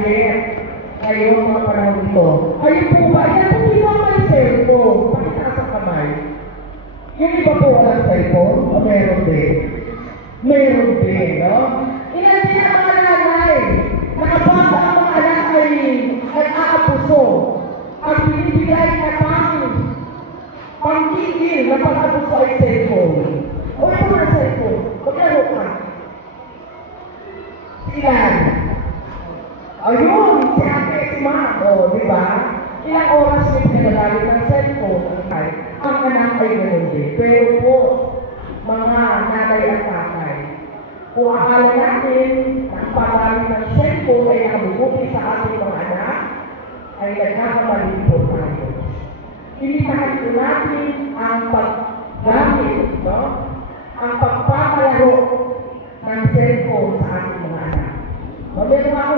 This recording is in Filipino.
gadget ngayong mga panahon ito. Ayun po ba? Yan po iba may cellphone. Pakita sa kamay. Yung iba po walang cellphone, o meron din? Meron din, no? Ilan din ang mga nanay na kapag ang mga anak ay aapuso, ang binibigay na pangkikil na pag-apuso ay cellphone. O ito na cellphone. Maglaro ka. Ilan? Ayun, si ate, si ma. O, di ba? Ilang oras may pinagagamit ng cellphone. Ang anak ay ganoon din. Pero po, mga nanay at tatay, kung akala natin ang paggamit ng cellphone ay nakabubuti sa ating mga anak, ay nagkakamali po tayo. Ilipahan po natin ang paggamit, no? Ang pagpapalaro ng cellphone sa ating mga anak. Meron ako